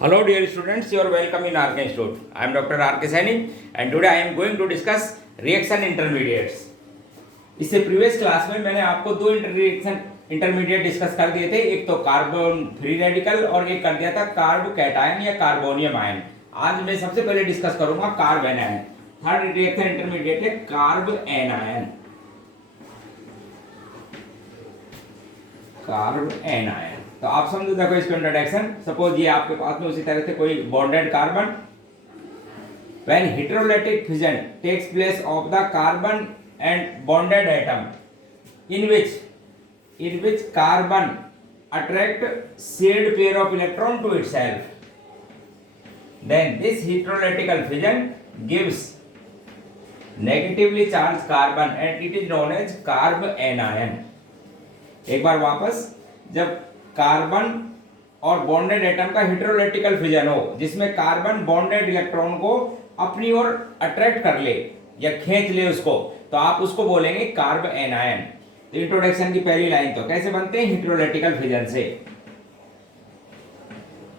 Hello dear students, you are welcome in RK Institute. I am Dr. RK Saini and today I am going to discuss reaction intermediates. इससे previous class में मैंने आपको दो reaction intermediate discuss कर दिए थे, एक तो कार्बन फ्री रेडिकल और एक कर दिया था कार्ब कैटायन या कार्बोनियम आयन। आज मैं सबसे पहले डिस्कस करूंगा carb anion. Third reaction intermediate है कार्ब एनायन। कार्ब एनायन तो आप समझो, देखो इसको इंट्रोडक्शन। सपोज ये आपके पास में उसी तरह से कोई bonded carbon, when heterolytic fission takes place of the carbon and bonded atom in which carbon attract shared pair of electron to itself, then this heterolytic fission gives negatively charged carbon and it is known as carb anion। एक बार वापस, जब carbon और bonded atom का हेटेरोलेटिकल fission हो जिसमें carbon bonded electron को अपनी ओर attract कर ले या खींच ले उसको, तो आप उसको बोलेंगे कार्ब एनायन। तो इंट्रोडक्शन की पहली लाइन तो कैसे बनते हैं? हेटेरोलेटिकल फिजन से।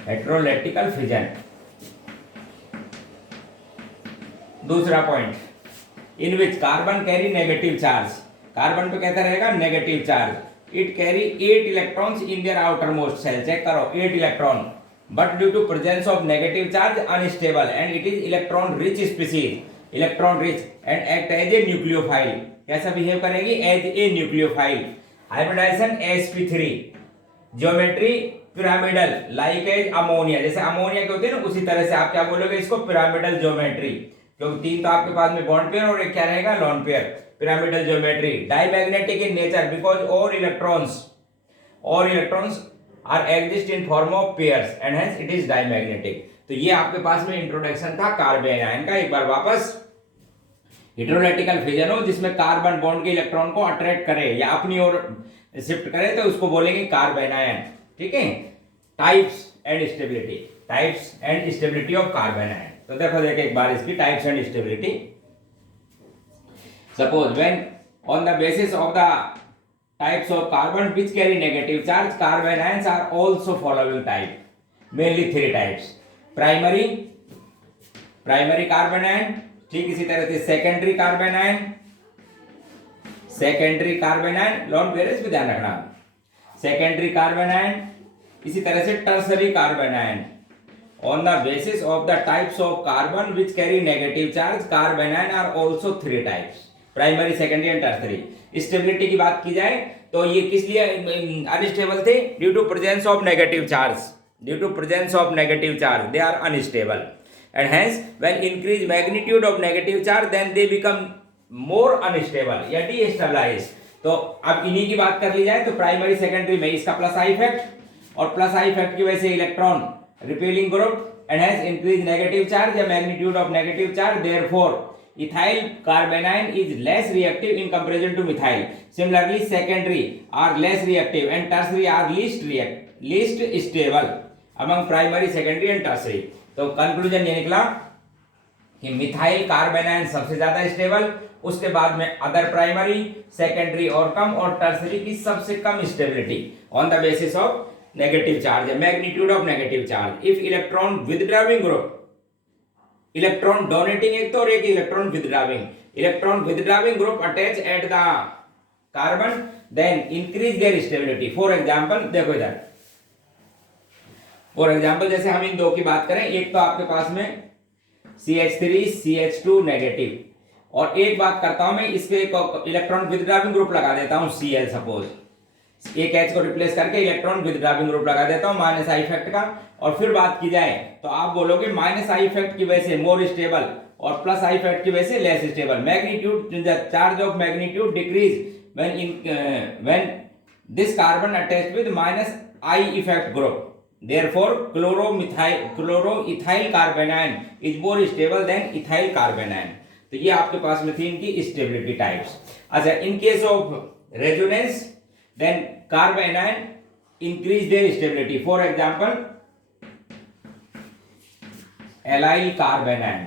Heterolytical fission. दूसरा point, in which carbon carry negative charge. Carbon पे कहता रहेगा negative charge. It carry 8 electrons in their outermost shell। Check करो, 8 electron, but due to presence of negative charge unstable and it is electron rich species, electron rich and act as a nucleophile। कैसा behave करेगी? as a nucleophile। hybridization sp3, geometry pyramidal like as ammonia. जैसे ammonia के होते हैं ना, उसी तरह से आप क्या बोलोगे इसको? पिरामिडल ज्योमेट्री, क्योंकि तीन तो आपके पास में बॉन्ड पेयर और एक क्या रहेगा? Lone pair. pyramidal geometry, dimagnetic in nature because all electrons are exist in form of pairs and hence it is dimagnetic। तो ये आपके पास में इंट्रोडक्शन था कार्ब एनायन का। एक बार वापस, हेटेरोलेटिकल फिजन हो जिसमें कार्बन बॉन्ड के इलेक्ट्रॉन को अट्रैक्ट करे या अपनी ओर शिफ्ट करे तो उसको बोलेंगे कार्ब एनायन। ठीक है। Types and stability, types and stability of carb anion. तो देखो एक बार इसकी types and stability. Suppose when on the basis of the types of carbon which carry negative charge, carbon ions are also following type, mainly three types। primary carbon ion, ठीक इसी तरह से secondary carbon ion, lawn pairs भी ध्यान रखना। secondary carbon ion, इसी तरह से tertiary carbon ion। on the basis of the types of carbon which carry negative charge, carbon ion are also three types, primary, secondary and tertiary. Stability की बात की जाए तो ये किस लिए अनस्टेबल थे? Due to presence of negative charge they are unstable and hence when increase magnitude of negative charge then they become more unstable या डीस्टेबलाइज। तो अब इन्हीं की बात कर ली जाए तो प्राइमरी सेकेंडरी में इसका प्लस आई इफेक्ट, और प्लस आई इफेक्ट की वजह से electron repelling group and hence increase negative charge या magnitude of negative charge, therefore ethyl carbanion is less reactive in comparison to methyl। Similarly, secondary are less reactive and tertiary are least stable among primary, secondary and tertiary। तो conclusion ये निकला कि methyl कार्बेनायन सबसे ज्यादा stable, उसके बाद में other primary, secondary और कम, और टर्सरी की सबसे कम stability on the basis of negative charge, magnitude of negative charge. If electron withdrawing group, electron donating एक तो और एक electron withdrawing group attach at the carbon then increase their stability. For example देखो इधर, for example जैसे हम इन दो की बात करें, एक तो आपके पास में CH3 CH2 नेगेटिव, और एक बात करता हूं मैं, इसके एक इलेक्ट्रॉन विथड्राविंग ग्रुप लगा देता हूं Cl। सपोज एक H को रिप्लेस करके इलेक्ट्रॉन विथड्राविंग ग्रुप लगा देता हूं माइनस आई इफेक्ट का, और फिर बात की जाए तो आप बोलोगे माइनस आई इफेक्ट की वजह से मोर स्टेबल और प्लस आई इफेक्ट की वजह से less stable. Magnitude, charge of magnitude decrease when this carbon attached with minus I effect group, therefore chloroethyl carbanion is more stable than ethyl carbanion. तो ये आपके पास में थी इनकी स्टेबिलिटी टाइप्स। अच्छा, in case of resonance then carbanion increase their stability। for example allyl carbanion,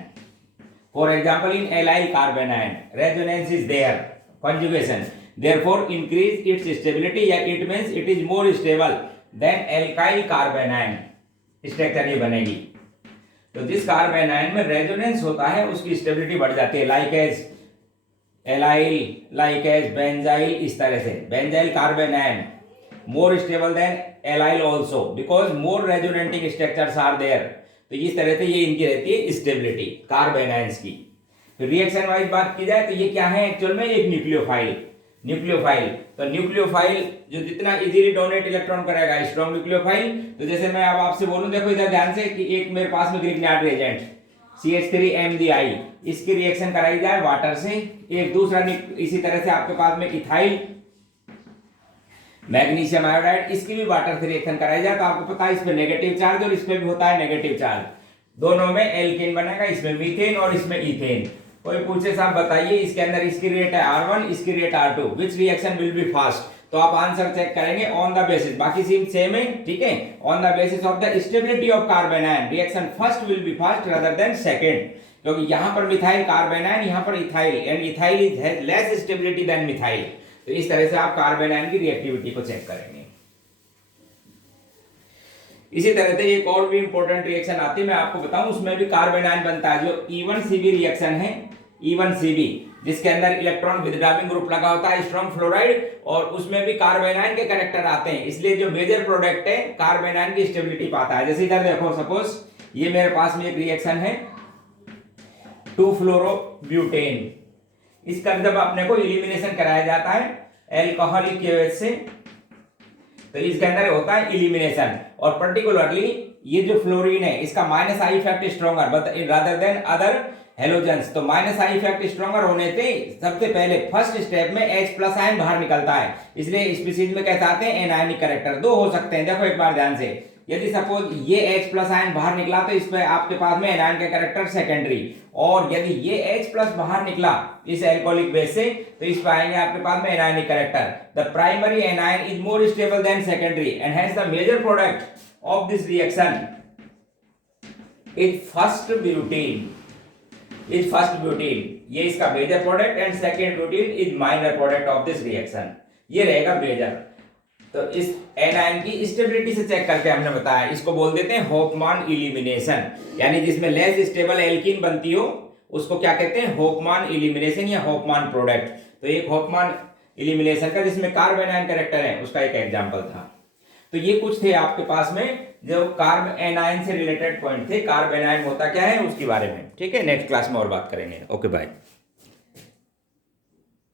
in allyl carbanion resonance is there, conjugation, therefore increase its stability, yeah, it means it is more stable than alkyl carbanion। Structure ये बनेगी। तो जिस carbon ion में resonance होता है उसकी stability बढ़ जाती है, like as allyl, like as benzyl, इस तरह से। Benzyl carbon ion more stable than allyl also because more resonating structures are there. तो इस तरह से ये इनकी रहती है स्टेबिलिटी कार्बन आयंस की। तो रिएक्शन वाइज बात की जाए तो ये क्या है एक्चुअल में, एक न्यूक्लियोफाइल। न्यूक्लियोफाइल तो न्यूक्लियोफाइल जो जितना इजीली डोनेट इलेक्ट्रॉन करेगा, स्ट्रॉन्ग न्यूक्लियोफाइल। तो जैसे मैं अब आपसे बोलूं, देखो इधर ध्यान से कि एक मेरे पास में ग्रिग्नार्ड रिएजेंट CH3MgI, इसकी रिएक्शन कराई जाए वाटर से। एक दूसरा इसी तरह से आपके पास में इथाइल मैग्नीशियम आयोडाइड, इसकी भी वाटर से रिएक्शन कराई जाए तो आपको पता है इसमें नेगेटिव चार्ज और इसमें भी होता है नेगेटिव चार्ज। दोनों में एल्केन बनेगा, इसमें मीथेन और इसमें इथेन। कोई पूछे साहब बताइए इसके अंदर इसकी रेट है R1, इसकी rate R2, which reaction will be fast? तो आप आंसर चेक करेंगे ऑन द बेसिस, बाकी सेम है, ठीक है। On the basis of the stability of carbon ion reaction first will be fast rather than second, क्योंकि यहां पर मिथाइल कार्बन आयन, यहां पर ethyl, and ethyl is has less stability than methyl. तो इस तरह से आप कार्बन आयन की रिएक्टिविटी को चेक करेंगे। इसी तरह से एक और भी इंपॉर्टेंट रिएक्शन आती है, मैं आपको बताऊं, उसमें भी कार्बन आयन बनता है, जो E1Cb रिएक्शन है, E1Cb, जिसके अंदर इलेक्ट्रॉन विथड्रॉइंग ग्रुप लगा होता है स्ट्रॉन्ग फ्लोराइड, और उसमें भी कार्बन आयन के कैरेक्टर आते हैं, इसलिए जो मेजर प्रोडक्ट है कार्बन आयन की स्टेबिलिटी पाता है। जैसे इधर देखो, सपोज ये मेरे पास में एक रिएक्शन है 2-फ्लोरोब्यूटेन, इसका जब अपने को इलिमिनेशन कराया जाता है एल्कोहलिक की वजह से, तो इसके अंदर होता है इलिमिनेशन, और पर्टिकुलरली ये जो फ्लोरीन है इसका minus I effect stronger rather than other halogens. तो माइनस आई इफेक्ट स्ट्रॉन्गर होने से सबसे पहले फर्स्ट स्टेप में H+ आयन बाहर निकलता है, इसलिए स्पीशीज में कहते आते हैं एनायनिक कैरेक्टर। दो हो सकते हैं, देखो एक बार ध्यान से, यदि सपोज ये H+ आयन बाहर निकला तो इस पे आपके पास में एनायन का कैरेक्टर सेकेंडरी, और यदि ये H+ बाहर निकला इस एल्कोहलिक बेस से तो इस पे आएंगे आपके पास में anionic character. The primary anion is more stable than secondary and has the major product of this reaction is first butane, ये इसका major product, and second butane is minor product of this reaction, ये रहेगा major. तो इस anion की stability से check करके हमने बताया, इसको बोल देते हैं होफमान इलिमिनेशन, यानी जिसमें लेस स्टेबल एल्कीन बनती हो उसको क्या कहते हैं, होफमान इलिमिनेशन या होफमान प्रोडक्ट। तो एक होफमान इलिमिनेशन का जिसमें कार्बन आयन कैरेक्टर है उसका एक एग्जांपल था। तो ये कुछ थे आपके पास में जो कार्बन एनायन से रिलेटेड पॉइंट थे, कार्बन आयन होता क्या है उसके बारे में, ठीक है। नेक्स्ट क्लास में और बात करेंगे। Okay bye.